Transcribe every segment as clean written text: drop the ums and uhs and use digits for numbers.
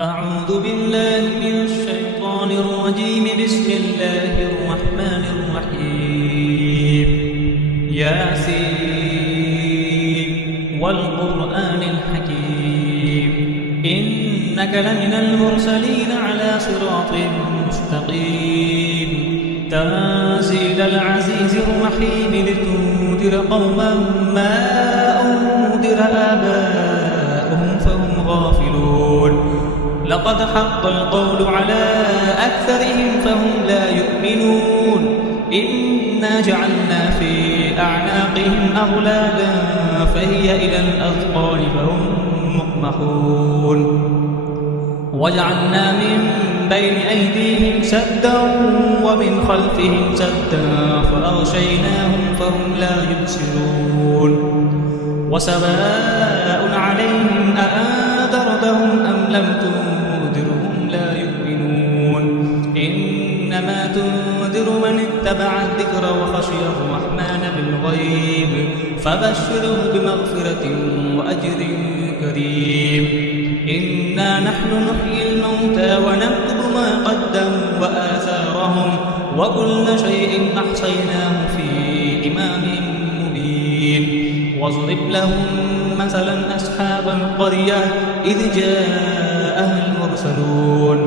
أعوذ بالله من الشيطان الرجيم. بسم الله الرحمن الرحيم. ياسين والقرآن الحكيم إنك لمن المرسلين على صراط مستقيم تنزيل العزيز الرحيم لتنذر قوما ما أنذر آباؤهم فهم غافلون. لقد حق القول على أكثرهم فهم لا يؤمنون. إنا جعلنا في أعناقهم أغلالا فهي إلى الأذقان فهم مقمحون. وجعلنا من بين أيديهم سدا ومن خلفهم سدا فأغشيناهم فهم لا يبصرون. وسواء عليهم أأنذرتهم أم لم تنذرهم لا يؤمنون. إنما تنذر من اتبع الذكر وخشي الرحمن بالغيب فبشره بمغفرة وأجر كريم. إنا نحن نحيي الموتى ونكتب ما قدموا وآثارهم وكل شيء أحصيناه في إمام مبين. واضرب لهم مثلا أصحاب القرية إذ جاءها المرسلون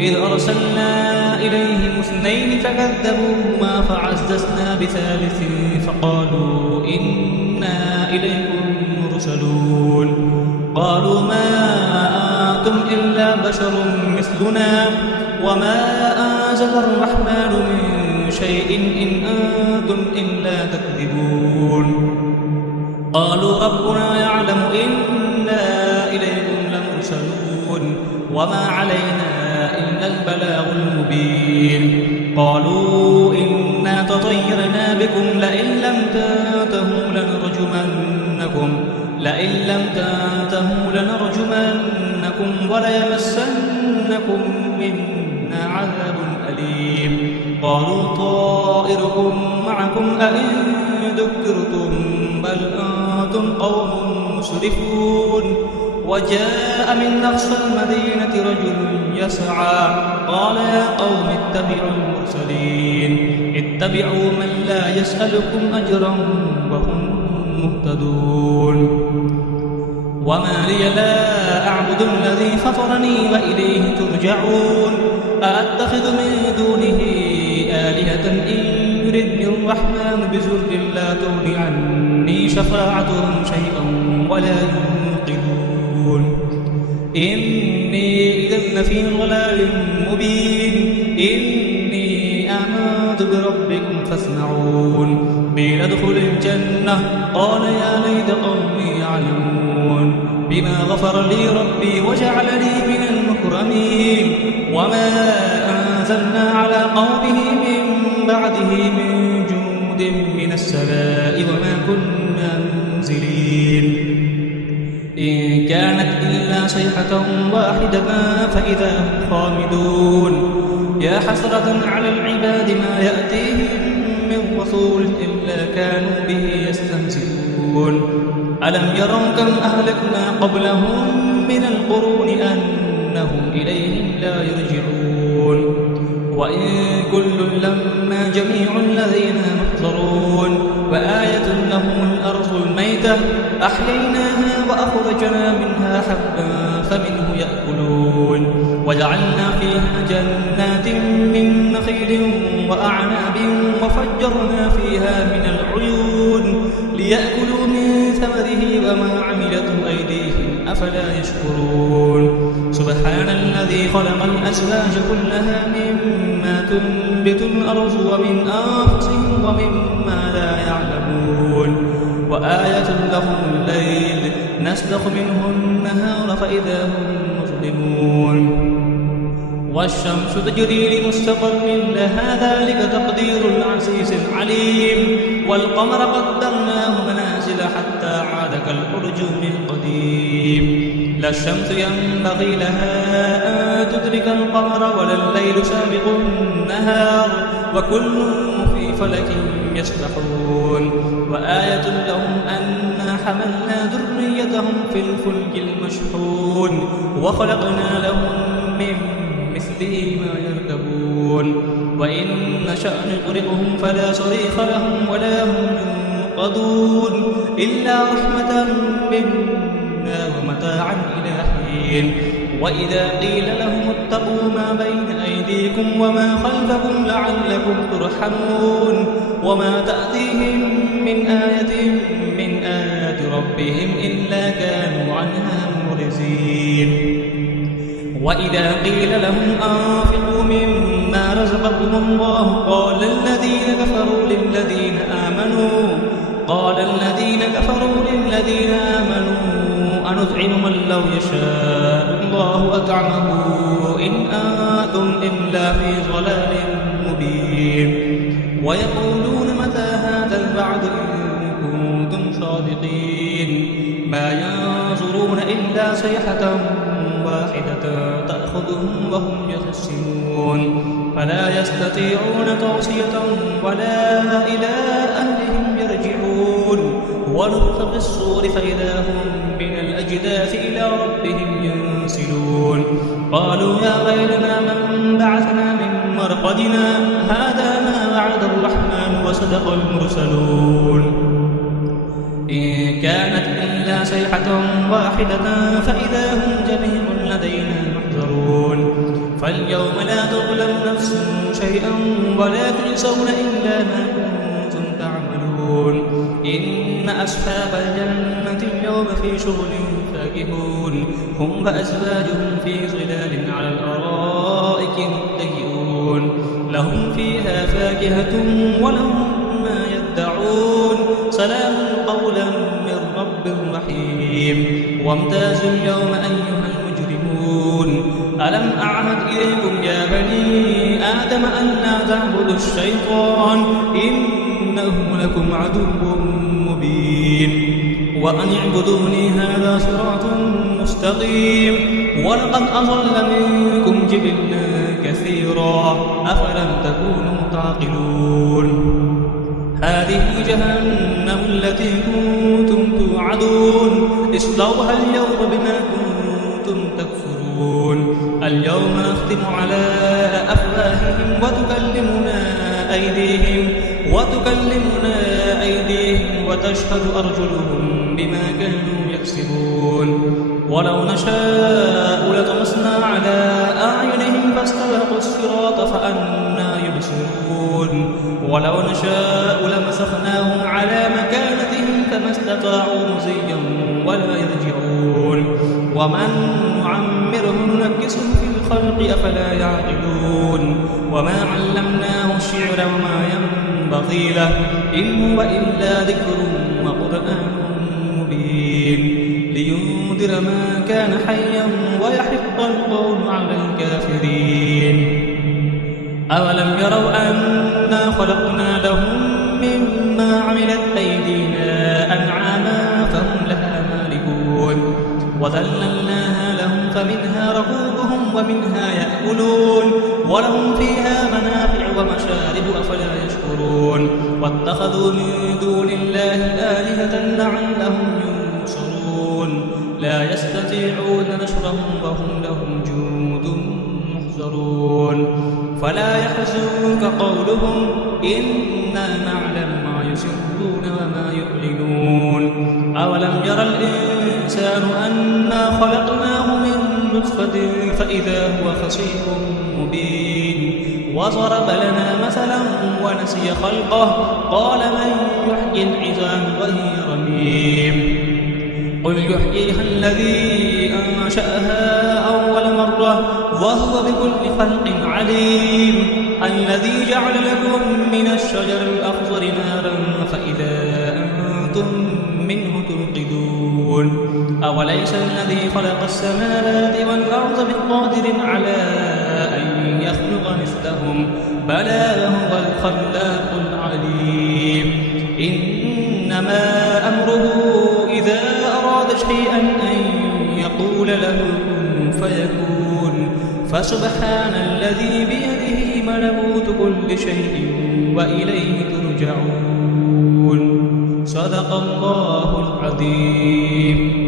إذ أرسلنا إليهم اثنين فكذبوهما فعززنا بثالث فقالوا إنا إليكم مرسلون. قالوا ما أنتم إلا بشر مثلنا وما أنزل الرحمن من شيء إن أنتم إلا تكذبون. قالوا ربنا يعلم إنا إليكم لمرسلون وما علينا إلا البلاغ المبين. قالوا إنا تطيرنا بكم لئن لم تنتهوا لنرجمنكم وليمسنكم منا عذاب أليم. قالوا طائركم معكم أئن ذكرتم بل أنتم قوم مسرفون. وجاء من أقصى المدينة رجل يسعى قال يا قوم اتبعوا المرسلين اتبعوا من لا يسألكم أجرا وهم مهتدون. وما لي لا أعبد الذي فطرني وإليه ترجعون. أأتخذ من دونه آلهة إن يردني الرحمن بضر لا تغن عني شفاعتهم شيئا ولا ينقذون. إني إذا لفي ضلال مبين. إني آمنت بربكم فاسمعون. قيل ادخل الجنة قال يا ليت قومي يعلمون بما غفر لي ربي وجعلني من المكرمين. وما أنزلنا على قومه من بعده من جند من السماء وما كنا منزلين. إن كانت إلا صيحة واحدة فإذا هم خامدون. يا حسرة على العباد ما يأتيهم من رسول إلا كانوا به يستهزئون. ألم يروا كم أهلكنا قبلهم من القرون أنهم إليهم لا يرجعون. وإن كل لما جميع الذين محضرون. وآية لهم الأرض الميتة أحييناها وأخرجنا منها حبا فمنه يأكلون. وجعلنا فيها جنات من نخيل وأعناب وفجرنا فيها من العيون ليأكلوا من ثمره وما عملته أيديهم أفلا يشكرون. سبحان الذي خلق الأزواج كلها مما تنبت الأرض ومن أنفسهم ومما لا يعلمون. وآية لهم الليل نسلخ منه النهار فإذا هم مظلمون. والشمس تجري لمستقر لها ذلك تقدير العزيز العليم. والقمر قدرناه منازل حتى عاد كالأرجون القديم. لا الشمس ينبغي لها أن تدرك القمر ولا الليل سابق النهار وكل في فلك يسبحون. وآية لهم أنا حملنا ذريتهم في الفلك المشحون وخلقنا لهم تغرقهم فلا صريخ لهم ولا هم ينقذون إلا رحمة منا ومتاعا إلى حين. وإذا قيل لهم اتقوا ما بين أيديكم وما خلفكم لعلكم ترحمون وما تأتيهم من آية من آيات ربهم إلا كانوا عنها معرضين. وإذا قيل لهم أنفقوا مما رزقكم الله قال الذين كفروا للذين آمنوا أنطعم من لو يشاء الله أطعمه إن أنتم إلا في ضلال مبين. ويقولون متى هذا الوعد إن كنتم صادقين ما ينظرون إلا صيحة واحدة تأخذهم وهم يخسرون فلا يستطيعون توصية ولا إلى أهلهم يرجعون. ونفخ في الصور فإذا هم من الأجداث إلى ربهم ينسلون قالوا يا ويلنا من بعثنا من مرقدنا هذا ما وعد الرحمن وصدق المرسلون إن كانت إلا صيحة واحدة فإذا هم جميع لدينا محضرون. فاليوم لا تظلم نفس شيئا ولا تجزون إلا ما كنتم تعملون. إن أصحاب الجنة اليوم في شغل فاكهون هم وأزواجهم في ظلال على الأرائك متكئون لهم فيها فاكهة ولهم ما يدعون سلام قولا من رب رحيم. وامتازوا اليوم أيها المجرمون ألم أعهد إليكم يا بني آدم أن لا تعبدوا الشيطان إنه لكم عدو مبين. وأن اعبدوني هذا صراط مستقيم. ولقد أضل منكم جبلا كثيرا أفلم تكونوا تعقلون. هذه جهنم التي كنتم توعدون اصلوها اليوم بما كنتم تكفرون. اليوم نختم على أفواههم وتكلمنا أيديهم وتشهد أرجلهم بما كانوا يكسبون. ولو نشاء لطمسنا على أعينهم فاستبقوا الصراط فأنى يبصرون. ولو نشاء لمسخناهم على مكانتهم فما استطاعوا مزيا ولا يرجعون. ومن نعمره ننكسه في الخلق أفلا يعقلون. وما علمناه الشعر وما ينبغي له إن هو إلا ذكر وقرآن مبين لينذر ما كان حيا ويحق القول على الكافرين. أولم يروا أنا خلقنا لهم مما عملت أيدينا أنعاما فهم لها مالكون وذللناها لهم فمنها ركوبهم ومنها يأكلون ولهم فيها منافع ومشارب أفلا يشكرون. واتخذوا من دون الله آلهة لعلهم ينصرون لا يستطيعون نصرهم وهم لهم جند محضرون. فلا يحزنك قولهم إنا نعلم ما يسرون وما يعلنون. أولم يرى الإنسان أنا خلقناه من نطفة فإذا هو خصيم مبين. وضرب لنا مثلا ونسي خلقه قال من يحيي العظام وهي رميم. قل يحييها الذي أنشأها أول مرة وهو بكل خلق عليم. الذي جعل لكم من الشجر الأخضر نارا فإذا أنتم منه توقدون. أوليس الذي خلق السماوات والأرض بقادر على أن يخلق مثلهم بلى وهو الخلاق العليم. إنما أمره إذا أراد شيئا أن يقول له كن فيكون. فسبحان الذي بيده ملكوت كل شيء وإليه ترجعون. صدق الله العظيم.